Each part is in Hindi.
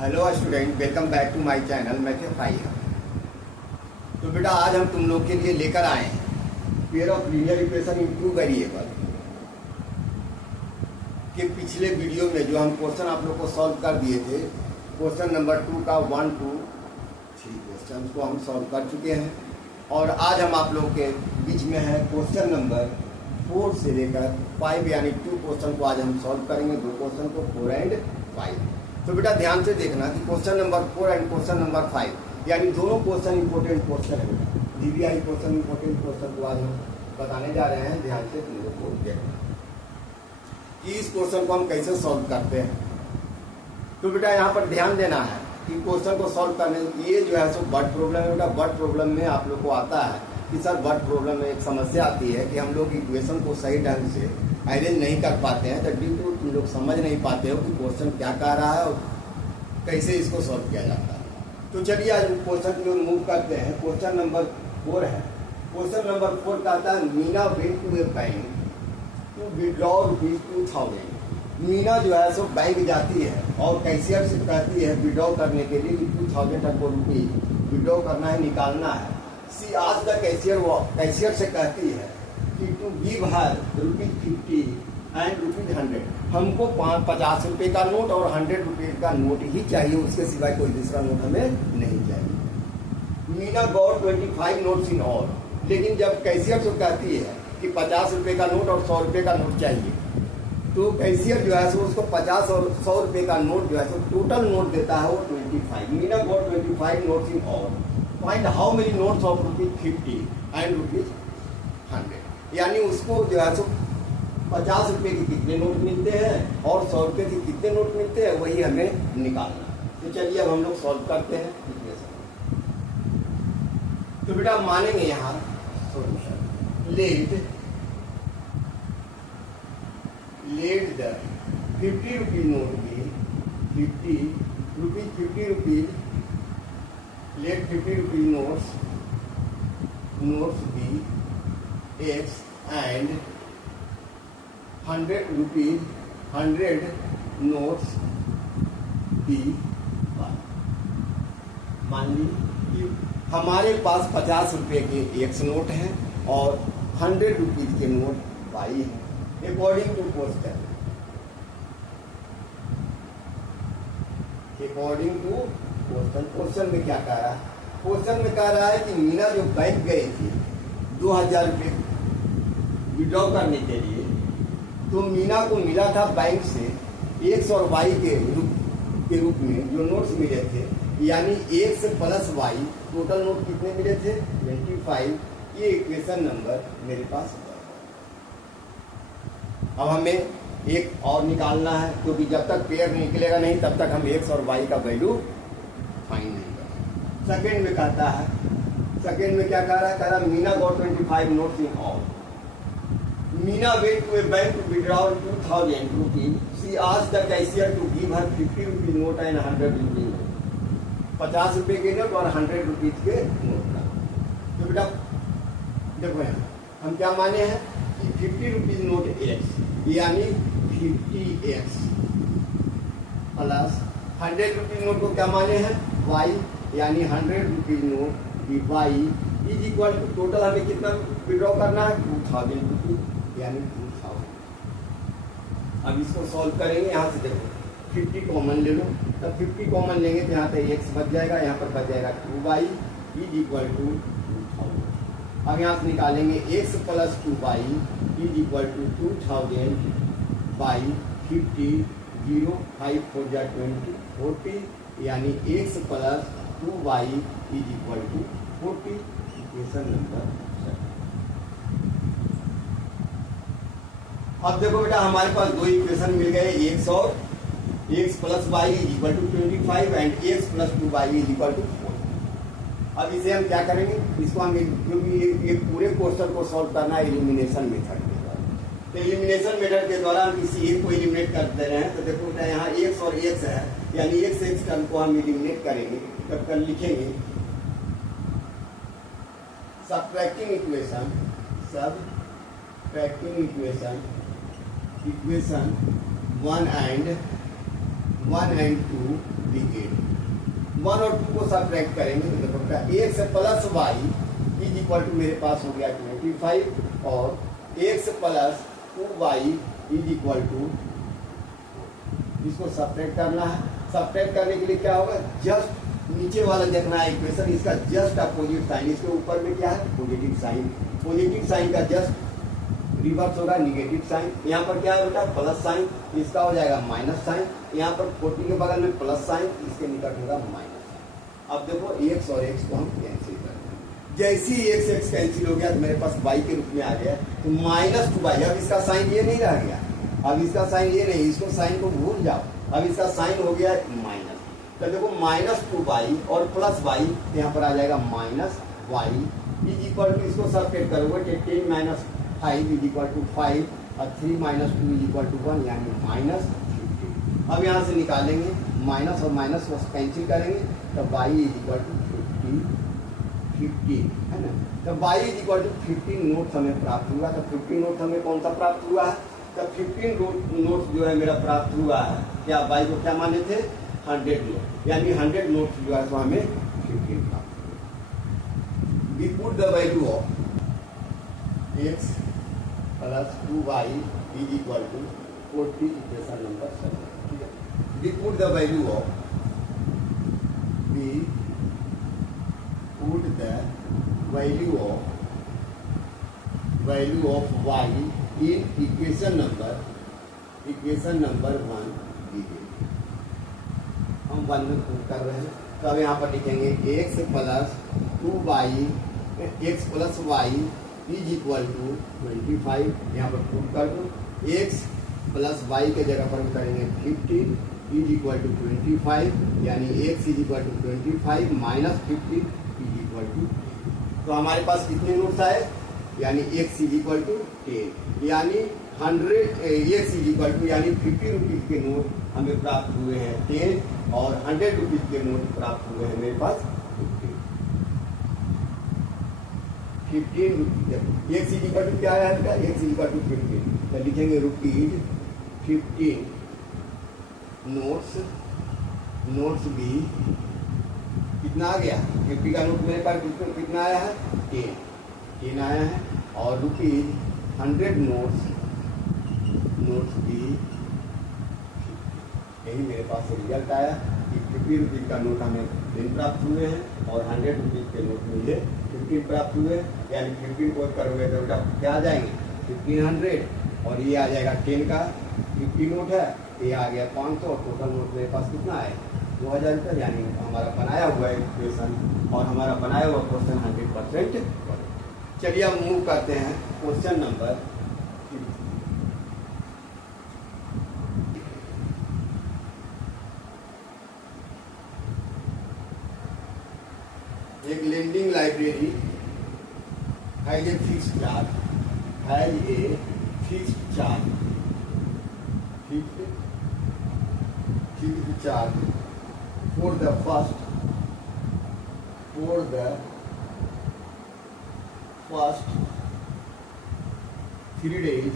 Hello student, welcome back to my channel. मैं थे भाई। तो बेटा आज हम तुम लोग के लिए लेकर आए हैं pair of linear equation in two variable के पिछले वीडियो में जो हम क्वेश्चन आप लोग को सॉल्व कर दिए थे। क्वेश्चन नंबर 2 का 1 2 3 क्वेश्चन को हम सॉल्व कर चुके हैं और आज हम आप लोग के बीच में है क्वेश्चन नंबर 4 से लेकर 5 यानी 2 क्वेश्चन को आज हम सॉल्व करेंगे। 2 क्वेश्चन को 4 एंड 5। तो बेटा ध्यान से देखना कि question number 4 and question number 5 यानी दोनों क्वेश्चन इंपॉर्टेंट क्वेश्चन है। डीबीआई क्वेश्चन इंपॉर्टेंट क्वेश्चन को आज हम बताने जा रहे हैं। ध्यान से तुम लोग को देखना कि इस क्वेश्चन को हम कैसे सॉल्व करते हैं। तो बेटा यहाँ पर ध्यान देना है कि क्वेश्चन को सॉल्व करने ये जो है सो वर्ड प्रॉब्लम है। बेटा वर्ड प्रॉब्लम में आप लोग को आता है कि सर वर्ड प्रॉब्लम में एक समस्या आती है कि हम लोग इक्वेशन को सही ढंग से अरेंज नहीं कर पाते हैं। तो ड्यू टू तुम लोग समझ नहीं पाते हो कि क्वेश्चन क्या कह रहा है और कैसे इसको सॉल्व किया जाता है। तो चलिए आज क्वेश्चन को मूव करते हैं। क्वेश्चन नंबर 4 है। क्वेश्चन नंबर 4 कहता है Meena went to a bank to withdraw ₹2000। Meena जो है सो बैंक जाती है और कैशियर से कहती है विड्रॉ करने के लिए 2000 रुपीज विड्रॉ करना है, निकालना है। सी आज द कैशियर से कहती है कि टू गिव हर ₹50 एंड ₹100। हमको 50 रुपये का नोट और 100 रुपये का नोट ही चाहिए, उसके सिवाय कोई दूसरा नोट हमें नहीं चाहिए। Meena got 25 notes in all. लेकिन जब कैशियर से कहती है कि 50 रुपये का नोट और 100 रुपये का नोट चाहिए, तो कैशियर जो है सो उसको 50 और 100 रुपये का नोट जो है सो टोटल नोट देता है वो 25। Meena got 25 notes in all. Find how many notes of ₹50 and ₹100। यानी उसको जो है सो 50 रुपये के कितने नोट मिलते हैं और 100 रुपये के कितने नोट मिलते हैं वही हमें निकालना। तो चलिए अब हम लोग सॉल्व करते हैं इक्वेशन। तो बेटा मानेंगे यहाँ solution. Let the 50 rupee note भी 50 रुपीज लेट 50 रुपी नोट्स भी X and 100 रुपीज 100 नोट्स भी Y। मान लीजिए हमारे पास 50 रुपये के X नोट हैं और 100 रुपीज के नोट Y हैं। अकॉर्डिंग टू क्वेश्चन क्वेश्चन में क्या कह रहा है? क्वेश्चन में कह रहा है कि मीना जो बैंक गई थी 2000 रुपये विड्रॉ करने के लिए, तो मीना को मिला था बैंक से X और Y के रूप में जो नोट्स मिले थे, यानी X plus Y total note कितने मिले थे 25। ये इक्वेशन नंबर मेरे पास है। अब हमें एक और निकालना है क्योंकि जब तक पेयर निकलेगा नहीं तब तक हम X और Y का वैल्यू फाइंड नहीं करेंगे। सेकेंड में कहता है, सेकेंड में क्या कह रहा है? Meena got 25 notes in all. Meena went to a bank to withdraw 2000 rupees. She asked the cashier to give her 50 rupees note and 100 rupees. 50 रुपये के नोट और 100 रुपीज के नोट का। तो बेटा देखो यहाँ हम क्या माने हैं कि 50 रुपीज नोट X यानी 50X प्लस 100 रुपीज नोट को क्या माने हैं Y यानी 100 rupees note Y is equal to total हमें कितना विड्रॉ करना है 2000 रुपीज यानी 2000। अब इसको सॉल्व करेंगे। यहाँ से देखो 50 कॉमन ले लो, तब 50 कॉमन लेंगे तो यहाँ पे X बच जाएगा, यहाँ पर बच जाएगा 2Y इज इक्वल टू 2000। अब यहाँ से निकालेंगे X plus 2Y is equal to 2000 by 50 0 5 4 जा 20 40 यानी X plus 2Y is equal to 40। Equation number 7। अब देखो बेटा हमारे पास दो इक्वेशन मिल गए, X और X plus Y is equal to 25 and X plus 2Y is equal to 4। अब इसे हम क्या करेंगे? इसको हम क्योंकि ये पूरे क्वेश्चन को सॉल्व करना है एलिमिनेशन मेथड के द्वारा, तो एलिमिनेशन मेथड के द्वारा हम किसी एक को एलिमिनेट कर दे रहे हैं। तो देखो बेटा यहाँ X और X है यानी X टर्म को हम एलिमिनेट करेंगे। तब कर लिखेंगे subtracting equation equation 1 and 1 and 2 digit 1 और 2 को सब्ट्रैक्ट करेंगे तो देखो क्या, x plus y is equal to मेरे पास हो गया 25 और x plus 2y is equal to, इसको सब्ट्रैक्ट करना है। सब्ट्रैक्ट करने के लिए क्या होगा, जस्ट नीचे वाला देखना है इक्वेशन, इसका जस्ट अपोजिट साइन, इसके ऊपर में क्या है पॉजिटिव साइन, पॉजिटिव साइन का जस्ट रिवर्स होगा नेगेटिव साइन। यहाँ पर क्या होता है प्लस साइन, इसका हो जाएगा माइनस साइन। यहाँ पर 40 के बगल में प्लस साइन, इसके निकट होगा माइनस साइन। अब देखो x और x को हम कैंसिल करते हैं। जैसे ही x कैंसिल हो गया तो मेरे पास y के रूप में आ गया, तो -2y। अब इसका साइन ये नहीं रह गया, अब इसका साइन ये नहीं, इसको साइन को भूल जाओ। अब इसका साइन हो गया माइनस, तो देखो -2y और प्लस y, यहाँ पर आ जाएगा -y इज इक्वल टू, इसको सब्ट्रैक्ट करोगे 10 - 5 इज इक्वल टू 5 और 3 - 2 इज इक्वल टू 1 यानी -50। अब यहाँ से निकालेंगे माइनस और माइनस को कैंसिल करेंगे तो y इज इक्वल टू 15 है ना। तो y is equal to 15 notes हमें प्राप्त हुआ। तो 15 नोट्स हमें कौन सा प्राप्त हुआ है, तो 15 नोट्स जो है मेरा प्राप्त हुआ है। क्या y को क्या माने थे 100 नोट, यानी 100 नोट्स जो है तो हमें 15 प्राप्त हुआ। We put the value of x plus 2y is equal to 40, equation number 7। ठीक है, we put the value of value of y in equation number 1 दीजिए। हम 1 में पुट कर रहे हैं, तो अब यहाँ पर लिखेंगे x plus 2y x plus y is equal to 25। यहाँ पर पुट कर दो, x प्लस y के जगह पर हम करेंगे 15 इज इक्वल टू 25, यानी x is equal to 25 minus 15 is equal to, तो हमारे पास कितने नोट्स आए, यानी x इज इक्वल टू 10, यानी 100 x इज इक्वल टू, यानी 50 रुपीज के नोट हमें प्राप्त हुए हैं 10 और 100 रुपीज के नोट प्राप्त हुए हैं मेरे पास 15 rupees. x is equal to क्या आया है, x इज इक्वल टू 15, तो लिखेंगे रुपीज 15 नोट्स भी कितना आ गया, 50 का नोट मेरे पास कितना आया है 10 आया है, और रुपीज 100 नोट्स भी, यही मेरे पास रिजल्ट आया कि 50 रुपीज का नोट हमें 10 प्राप्त हुए हैं और 100 रुपीज के नोट मुझे 15 प्राप्त हुए, यानी 15 को करोगे तो बेटा क्या आ जाएंगे 1500, और ये आ जाएगा 10 का 50 नोट है, ये आ गया 500, और टोटल नोट मेरे पास कितना है 2000 रुपये, यानी हमारा बनाया हुआ इक्वेशन और हमारा बनाया हुआ क्वेश्चन 100%। चलिए अब मूव करते हैं क्वेश्चन नंबर 3। एक lending library has a fixed charge, fixed charge for the first 3 days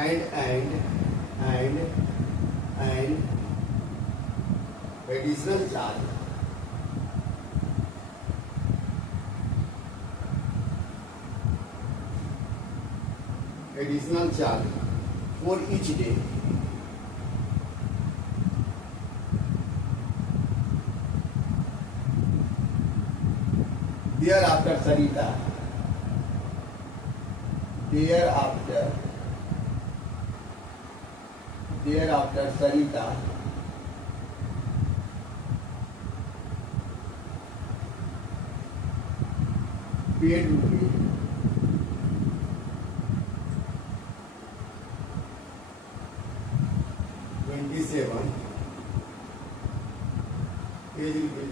and additional charge for each day. Thereafter Sarita paid rupees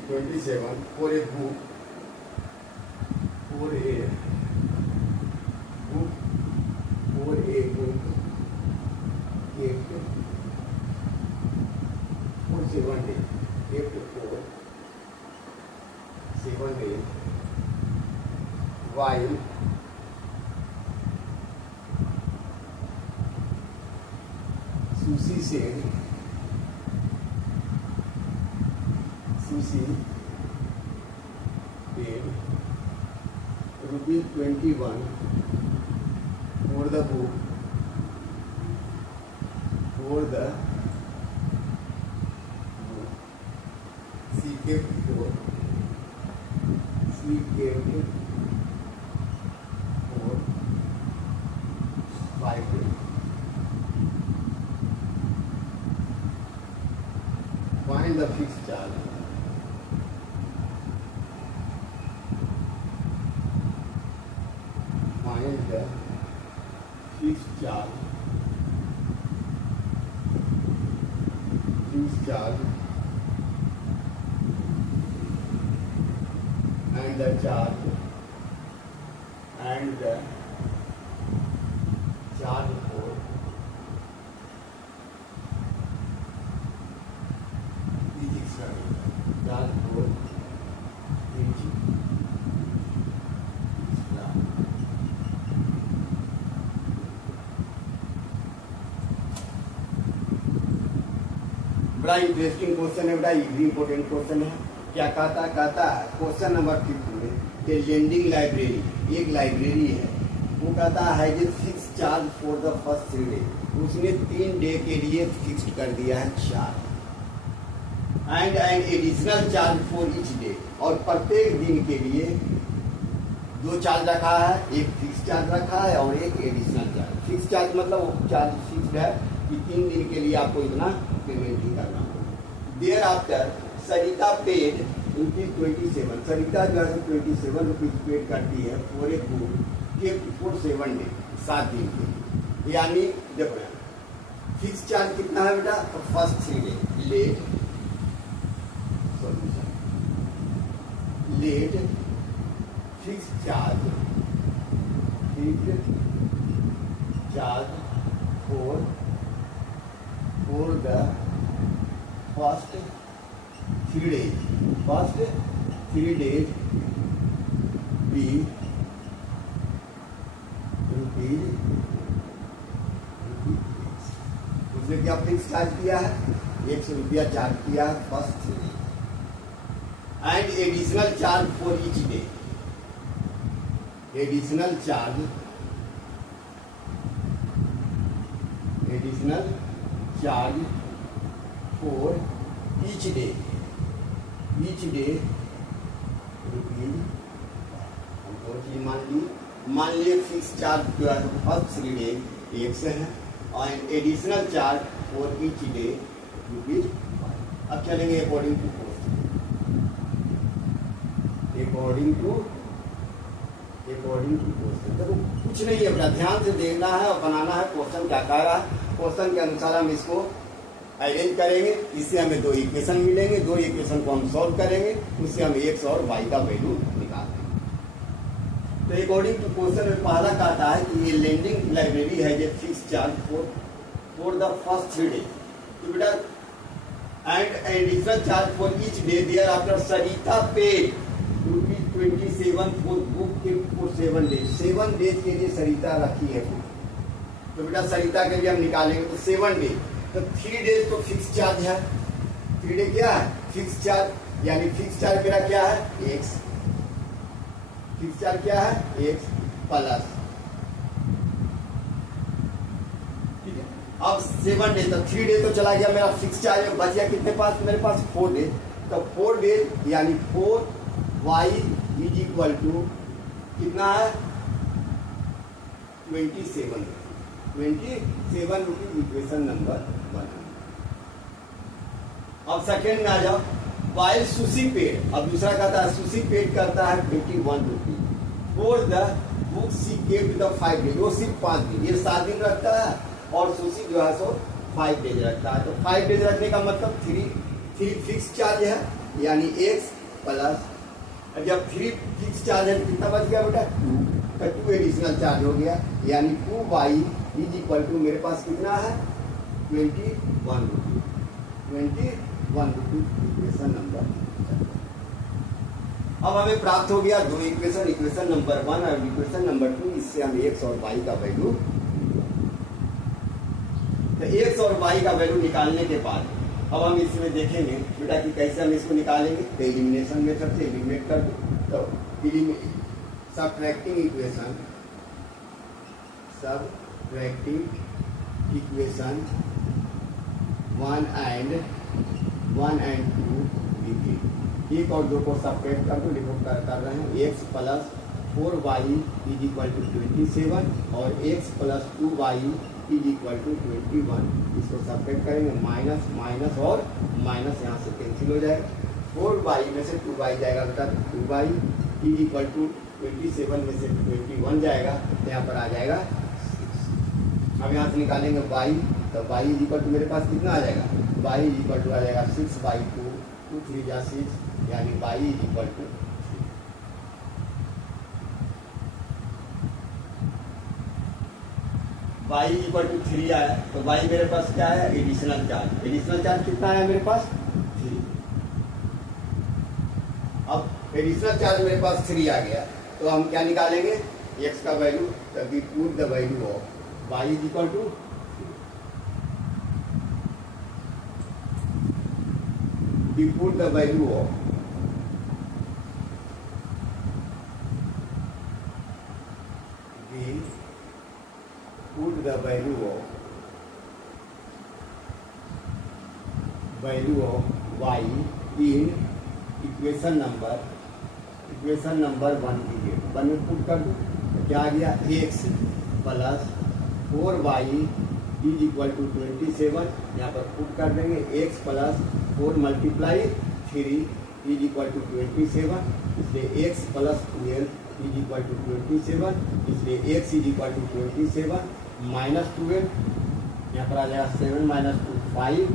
27 for a book kept for 7 days, while said Sushi paid ₹21 for the book she kept for 5 days. Find the fixed charge. Find the fixed charge. And the charge for each extra charge for each extra. बड़ा इंटरेस्टिंग क्वेश्चन है, बड़ा इम्पोर्टेंट क्वेश्चन है। क्या कहता है क्वेश्चन नंबर 50 में कि लेंडिंग लाइब्रेरी एक लाइब्रेरी है, वो कहता है कि fix charge for the first 3 day, उसने 3 डे के लिए फिक्स्ड कर दिया है charge, and additional charge for each day, और प्रत्येक दिन के लिए 2 चार्ज रखा है, एक फिक्स चार्ज रखा है और एक एडिशनल चार्ज। फिक्स चार्ज मतलब वो चार्ज फिक्स्ड है कि 3 दिन के लिए आपको इतना पेमेंट ही करना होगा। देयर आफ्टर सरिता पेड ₹27, सरिता जो है 27 रुपीज पेड करती है for a book kept for 7 day, 7 दिन के लिए। यानी देखो फिक्स चार्ज कितना है बेटा, तो first 3 day late solution late fix charge for the first 3 days be ₹. उसने क्या फिक्स चार्ज किया है, ₹100 चार्ज किया है first 3 day, and additional charge for each day, additional charge for each day rupees. हमको चीज मान लिए फिक्स चार्ज जो है फर्स्ट 3 डे 1 से है, और additional charge for each day ₹5। अब चलेंगे अकॉर्डिंग टू क्वेश्चन। देखो कुछ नहीं है बेटा, ध्यान से देखना है और बनाना है क्वेश्चन क्या कह रहा है। क्वेश्चन के अनुसार हम इसको अरेंज करेंगे, इससे हमें 2 इक्वेशन मिलेंगे, 2 इक्वेशन को हम सॉल्व करेंगे, उससे हम x और y का वैल्यू निकालेंगे। तो अकॉर्डिंग टू क्वेश्चन में पहला कहता है कि ये लेंडिंग लाइब्रेरी है जो fix charge for the first 3 day, तो बेटा and additional charge for each day thereafter Sarita paid ₹27 for book for 7 days. 7 days के लिए सरिता रखी है बुक, तो बेटा सरिता के लिए हम निकालेंगे तो 7 डेज, तो 3 डेज तो फिक्स चार्ज है, 3 डे क्या है फिक्स चार्ज, यानी फिक्स चार्ज मेरा क्या है x, फिक्स चार्ज क्या है x प्लस, ठीक है। अब 7 डे तो 3 डे तो चला गया मेरा फिक्स चार्ज, बच गया कितने पास, मेरे पास 4 डे, तो 4 डे यानी 4y इज इक्वल टू कितना है 27 रुपीज, इक्वेशन नंबर 1। अब सेकेंड में आ जाओ, वाइल सुशी पेड, अब दूसरा कहता है सुशी पेड करता है 21 rupees for the book she kept the 5 days, वो सिर्फ 5 दिन, ये 7 दिन रखता है और सुशी जो है सो 5 डेज रखता है। तो 5 डेज रखने का मतलब 3 फिक्स चार्ज है यानी x प्लस, जब 3 फिक्स चार्ज है कितना बच गया बेटा 2 एडिशनल चार्ज हो गया, यानी 2y इज इक्वल टू मेरे पास कितना है 21 रुपीज, इक्वेशन नंबर। अब हमें प्राप्त हो गया 2 इक्वेशन नंबर 1 और इक्वेशन नंबर 2, इससे हम x और y का वैल्यू तो एक्स और वाई का वैल्यू निकालने के बाद अब हम इसमें देखेंगे बेटा कि कैसे हम इसको निकालेंगे। तो एलिमिनेशन मेथड से एलिमिनेट कर दो। तो subtracting equation one and two डी। एक और दो को सबट्रैक्ट कर दो, लिखो कर रहे हैं x plus 4y is equal to 27 और x plus 2y is equal to 21। इसको सबट्रैक्ट करेंगे, माइनस माइनस और माइनस यहाँ से कैंसिल हो जाएगा। 4y में से 2y जाएगा बेटा, 2y इज इक्वल टू 27 में से 21 जाएगा, तो यहाँ पर आ जाएगा 6। अब यहाँ से निकालेंगे y, तो y इज इक्वल टू मेरे पास कितना आ जाएगा, y इज इक्वल टू आ जाएगा 6/2, 2 3 जा 6, यानी y is equal to 3। y equal to 3 आया, तो y मेरे पास क्या है, एडिशनल चार्ज। एडिशनल चार्ज कितना है मेरे पास, 3। अब एडिशनल चार्ज मेरे पास 3 आ गया, तो हम क्या निकालेंगे, x का वैल्यू, we put the value of y is equal to, we put the value of y in equation number 1 की जगह 1 में पुट कर दो, तो क्या आ गया, x plus 4y is equal to 27। यहाँ पर पुट कर देंगे, x plus 4 multiply 3 is equal to 27, इसलिए x plus 12 is equal to 27, इसलिए x is equal to 27 minus 12, यहाँ पर आ जाएगा 7 माइनस 2 5,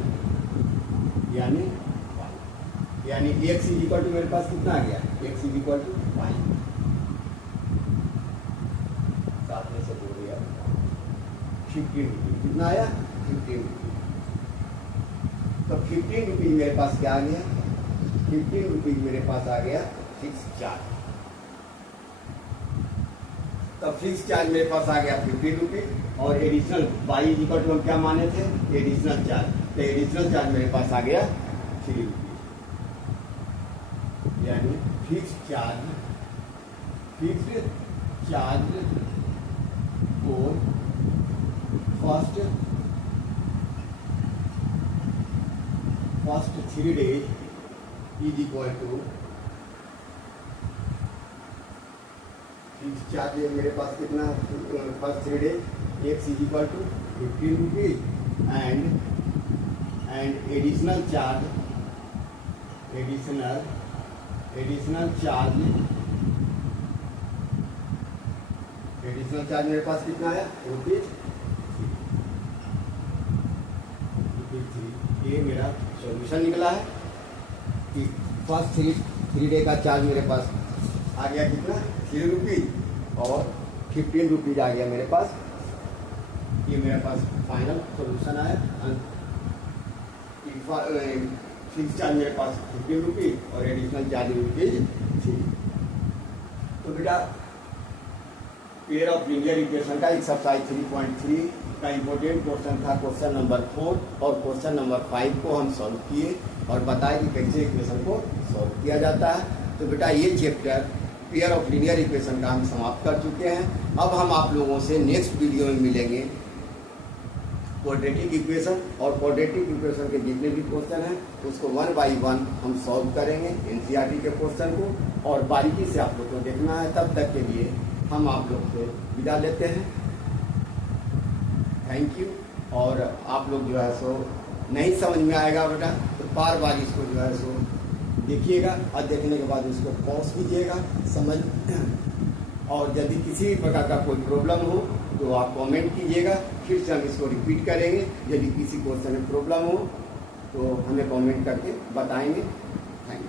यानी x इज इक्वल टू मेरे पास कितना आ गया, x इज इक्वल टू 5। साथ में से बोल दिया 15 रुपीज, कितना आया, 15 रुपीज। तो 15 रुपीज मेरे पास क्या आ गया, 15 रुपीज मेरे पास आ गया फिक्स चार्ज। तो फिक्स चार्ज मेरे पास आ गया 15 रुपीज, और additional y is equal to हम क्या माने थे, एडिशनल चार्ज। तो एडिशनल चार्ज मेरे पास आ गया 3 रुपीज, यानी fix charge for first 3 days is equal to fix charge मेरे पास कितना, first 3 days x is equal to 15 rupees and additional charge मेरे पास कितना है, रुपीज 3। ये मेरा सॉल्यूशन निकला है कि फर्स्ट 3 डे का चार्ज मेरे पास आ गया कितना, 3 रुपीज और 15 रुपीज आ गया मेरे पास। ये मेरे पास फाइनल सॉल्यूशन आया। फिक्स चार्ज मेरे पास 15 रुपीज और एडिशनल चार्ज रुपीज 3। तो बेटा पेयर ऑफ लीनियर इक्वेशन का एक्सरसाइज 3.3 का इंपॉर्टेंट क्वेश्चन था, क्वेश्चन नंबर 4 और क्वेश्चन नंबर 5 को हम सॉल्व किए और बताए कि कैसे इक्वेशन को सॉल्व किया जाता है। तो बेटा ये chapter pair of linear equation का हम समाप्त कर चुके हैं। अब हम आप लोगों से नेक्स्ट वीडियो में मिलेंगे क्वाड्रेटिक इक्वेशन, और क्वाड्रेटिक इक्वेशन के जितने भी क्वेश्चन हैं उसको 1 by 1 हम सॉल्व करेंगे एनसीईआरटी के क्वेश्चन को, और बारीकी से आप लोग को देखना है। तब तक के लिए हम आप लोग से विदा लेते हैं, थैंक यू। और आप लोग जो है सो नहीं समझ में आएगा बेटा तो बार बार इसको जो है सो देखिएगा, और देखने के बाद इसको पॉज कीजिएगा समझ। और यदि किसी भी प्रकार का कोई प्रॉब्लम हो तो आप कमेंट कीजिएगा, फिर से हम इसको रिपीट करेंगे। यदि किसी क्वेश्चन में प्रॉब्लम हो तो हमें कमेंट करके बताएंगे। Thank you.